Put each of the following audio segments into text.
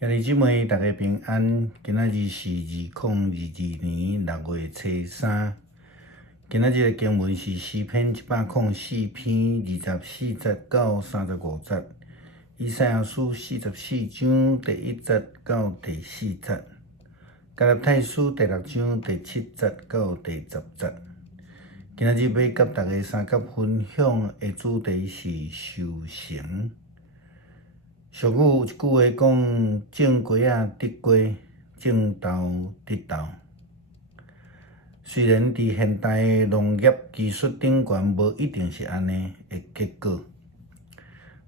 兄弟姊妹，大家平安。今仔日是2022年6月初3。今仔日的经文是诗篇104篇24节到35节，以赛亚书44章第1节到第4节，加拉太书第6章第7节到第10节。今仔日要甲大家三角分享的主题是修成。俗语有一句话讲：种瓜仔得瓜，种豆得豆。虽然伫现代的农业技术顶悬，无一定是安尼的结果，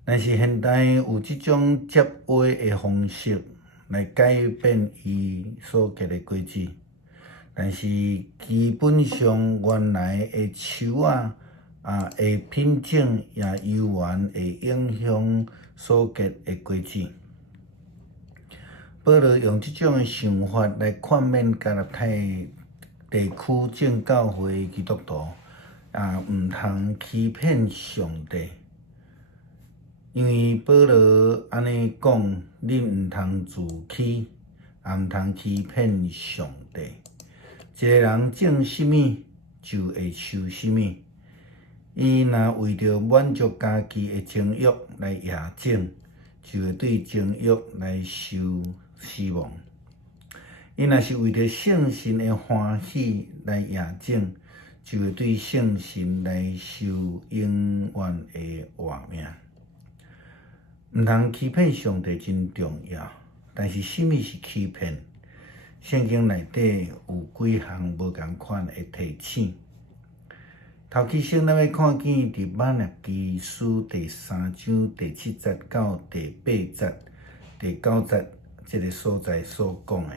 但是现代有即种接话的方式来改变伊所结的果子，但是基本上原来的树仔的品种也悠然会影响所结的果子。保罗用即种的想法来劝勉加拉太地区正教会基督徒毋通欺骗上帝，因为保罗安尼讲：恁毋通自欺，也毋通欺骗上帝。一个人种什么，就会收什么。伊若为着满足家己的情欲来野种，就会对情欲来受死亡。伊若是为着圣神的欢喜来野种，就会对圣神来受永远的活命。毋通欺骗上帝真重要，但是什么是欺骗？圣经内底有几项无共款的提醒。头起先，咱要看见伫马拉基书第3章第7节到第8节、第9节这个所在所讲的。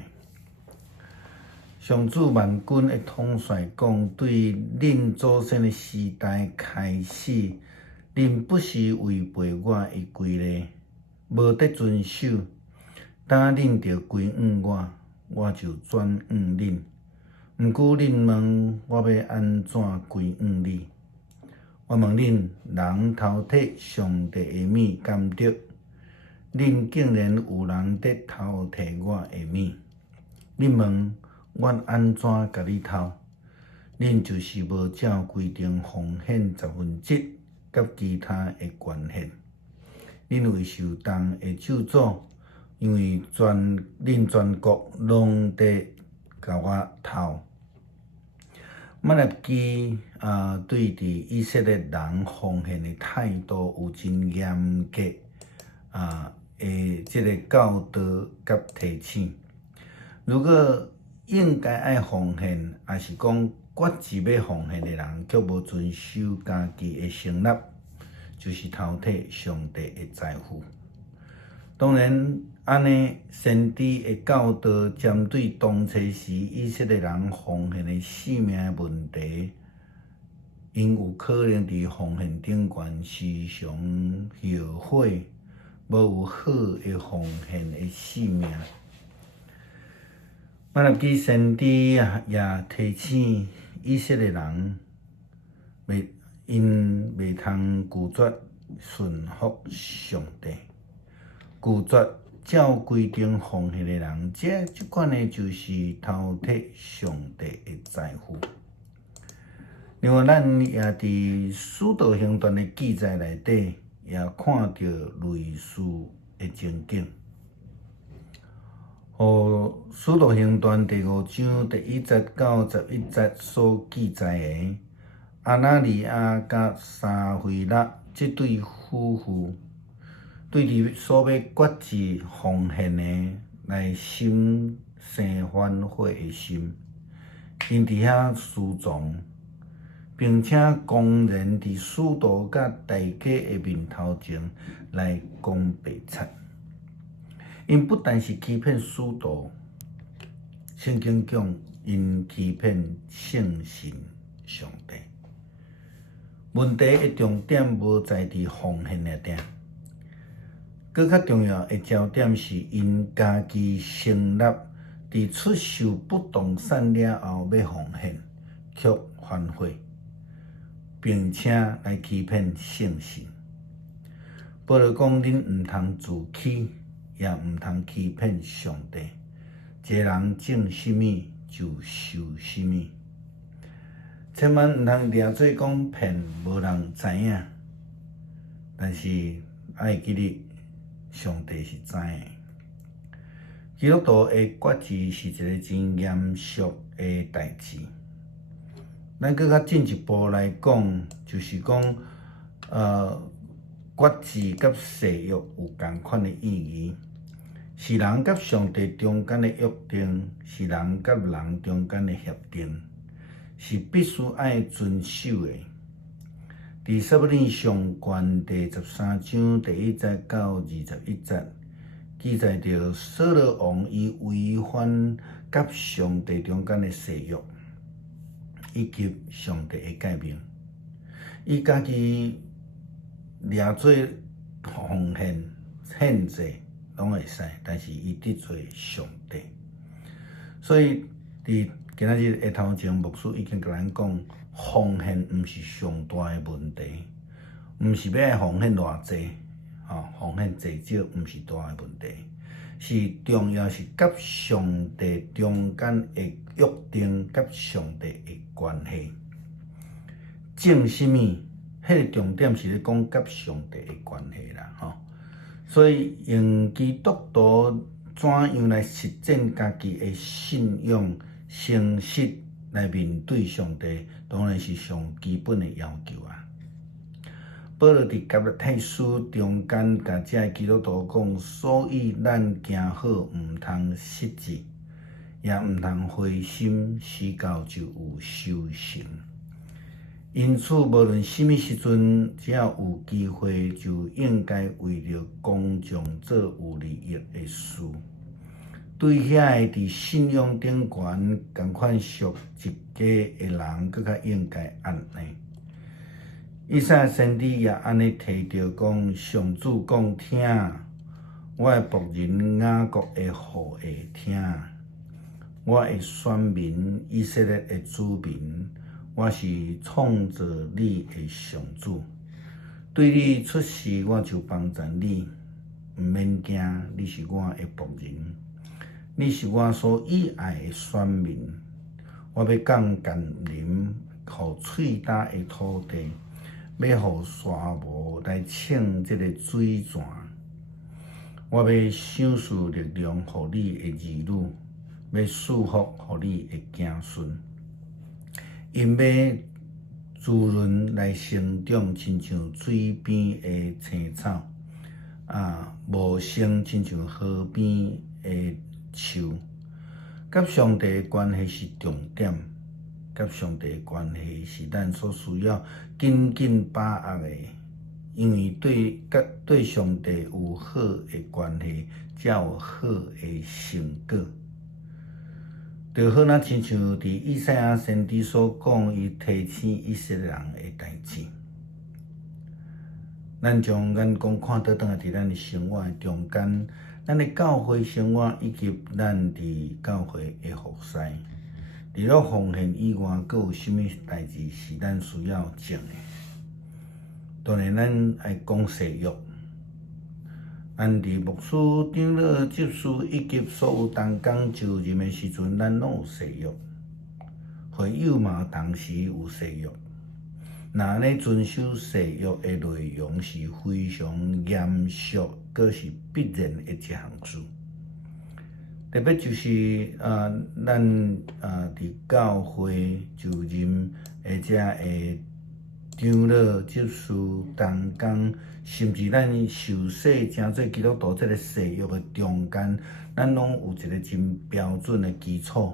上主万军的统帅讲：对恁祖先的时代开始，恁不是违背我的规例，无得遵守。当恁着归向我，我就转向恁。毋过恁问我要安怎归向你？我问恁：人头摕上帝的物敢得？恁竟然有人得头摕我的物？恁问我安怎甲你偷？恁就是无照规定奉献1/10，甲其他的捐献。恁为受冻的咒诅，因为恁全国拢得甲我偷。马拉基对伫以色列人奉献的态度有真严格即个教导甲提醒。如果应该爱奉献，也是讲决志要奉献的人，却无遵守家己的承诺，就是偷摕上帝的财富。当然，安尼先知的教导针对当初时以色列人奉献的性命的问题，因有可能伫奉献顶悬时常后悔，无有好的奉献的性命。马拉基先知也提醒以色列人，因袂通拒绝顺服上帝。拒绝照规定奉献的人，即款的就是偷摕上帝的财富。另外，咱也伫《使徒行传》的记载内底，也看到类似的情景。《使徒行传》第5章第1节到11节所记载的，阿那尼亚甲撒菲拉这对夫妇，对伫所要决志奉献的来心生反悔的心，因伫遐私藏，并且公然伫使徒甲大家的面头前来讲白贼。因不但是欺骗使徒，圣经讲因欺骗圣神上帝。问题的重点无在伫奉献内底。更较重要的焦点是，因家己承诺伫出售不动产了后要奉献，却反悔，并且来欺骗圣神。保罗讲：恁毋通自欺，也毋通欺骗上帝。一个人种什么就收什么，千万毋通掠做讲骗无人知影。但是爱记得，上帝是知的。基督徒的决志是一个真严肃的代志。咱搁较进一步来讲，就是讲，决志甲誓约有同款的意义，是人甲上帝中间的约定，是人甲人中间的协定，是必须爱遵守的。伫撒母耳上卷第13章第1节到21节，记载着扫罗王伊违反甲上帝中间的誓约，以及上帝的诫命。伊家己掠做奉献祭拢会使，但是伊得罪上帝。所以伫今仔日的头前，牧师已经甲咱讲，奉献毋是上大的问题，毋是要爱奉献偌济，奉献济少毋是大的问题，是重要是甲上帝中间的约定，甲上帝的关系。种什么？迄个重点是咧讲甲上帝的关系啦，所以用基督徒怎样来实践家己的信仰、诚实来面对上帝，当然是上基本的要求啊。保罗伫加拉太书中间甲这基督徒讲，所以咱行好毋通失志，也毋通灰心，时到就有收成。因此，无论什么时阵，只要有机会，就应该为着公众做有利益的事。对遐个伫信仰顶悬共款属一家的人，更较应该安尼。以赛亚先知也安尼提着讲，上主讲听，我的仆人雅各的后会听，我的选民以色列的子民。我是创造你的上主，对你出世，我就帮助你，毋免惊，你是我的仆人，你是我所喜爱的选民。我要降甘霖，互喙焦的土地，要互沙漠来请这个水泉。我要赏赐力量，互你的儿女，要祝福，互你的子孙。因要滋润来生长，亲像水边的青草，茂盛亲像河边的树。甲上帝的关系是重点，甲上帝的关系是咱所需要紧紧把握的，因为对上帝有好的关系，才有好的成果。就好像亲像伫以赛亚先知所讲，伊提醒以色列人的代志。咱将眼光看倒转来，伫咱的生活中间，咱的教会生活以及咱伫教会的服侍，除了奉献以外，佫有啥物代志是咱需要种的？当然，咱爱讲誓约。咱伫牧师、长老、执事以及所有同工就任的时阵，咱拢有誓约。会友嘛，同时有誓约。若安尼遵守誓约的内容是非常严肃，佫是必然的一项事。特别就是咱伫教会就任的这的长老、执事、同工。甚至咱受洗成做基督徒这个誓约的中间，咱拢有一个真标准的基础，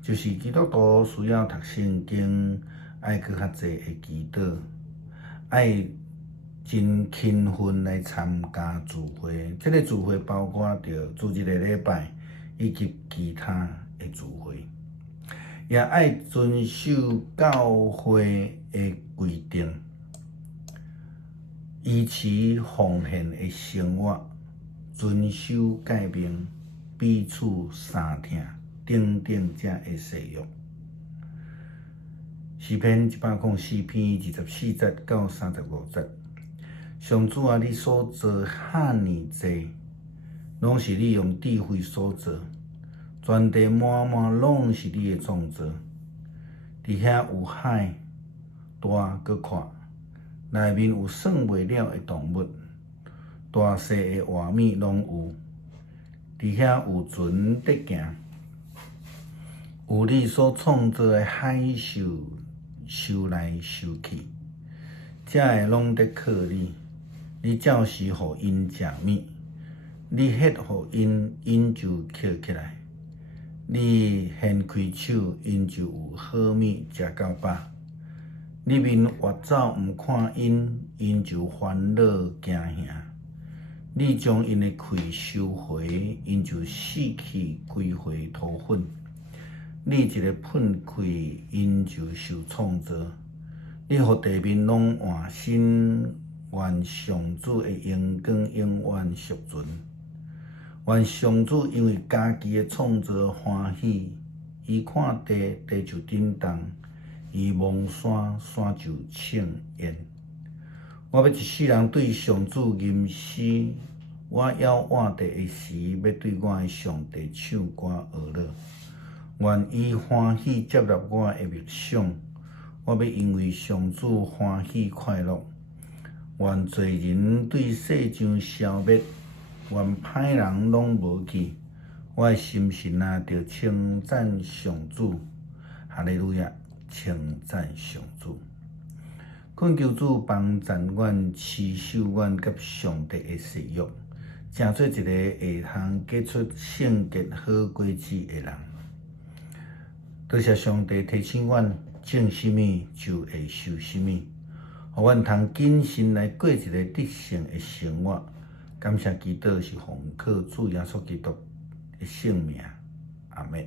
就是基督徒需要读圣经，爱搁较济的祈祷，爱真勤奋来参加聚会。这个聚会包括着主日的礼拜以及其他的聚会，也爱遵守教会的规定。依持奉献的生活，遵守诫命，彼此相听，等等这的誓约。诗篇104篇24节到35节，上主啊，你所做遐尼济，拢是你用智慧所造，全地满满拢是你的创造。伫遐有海大搁宽，内面有算袂了的动物，大细的活物拢有。伫遐有船在行，有你所创造的海兽游来游去，这个拢在靠你。你照时互因食物，你歇互因，因就站起来。你掀开手，因就有好物食到饱。你面越走毋看因，因就烦恼惊吓。你将因的气收回，因就死去归回土粉。你一个喷气，因就受创造。你互地面拢换新，愿上主的荣光永远属存。愿上主因为家己的创造欢喜，伊看地，地就震动；伊望山，山就称烟。我要一世人对上主吟诗，我摇换地的时，要对我的上帝唱歌学乐。愿伊欢喜接纳我的默想，我要因为上主欢喜快乐。愿罪人对世上消灭。愿歹人拢无去，我的心神啊，着称赞上主，哈利路亚，称赞上主。恳求主帮助阮持守阮甲上帝的誓约，成做一个会通结出圣洁好果子的人。多谢上帝提醒阮，种什么就会收什么，互阮通谨慎来过一个得胜的生活。感谢祈祷是奉靠主耶稣基督的圣名，阿门。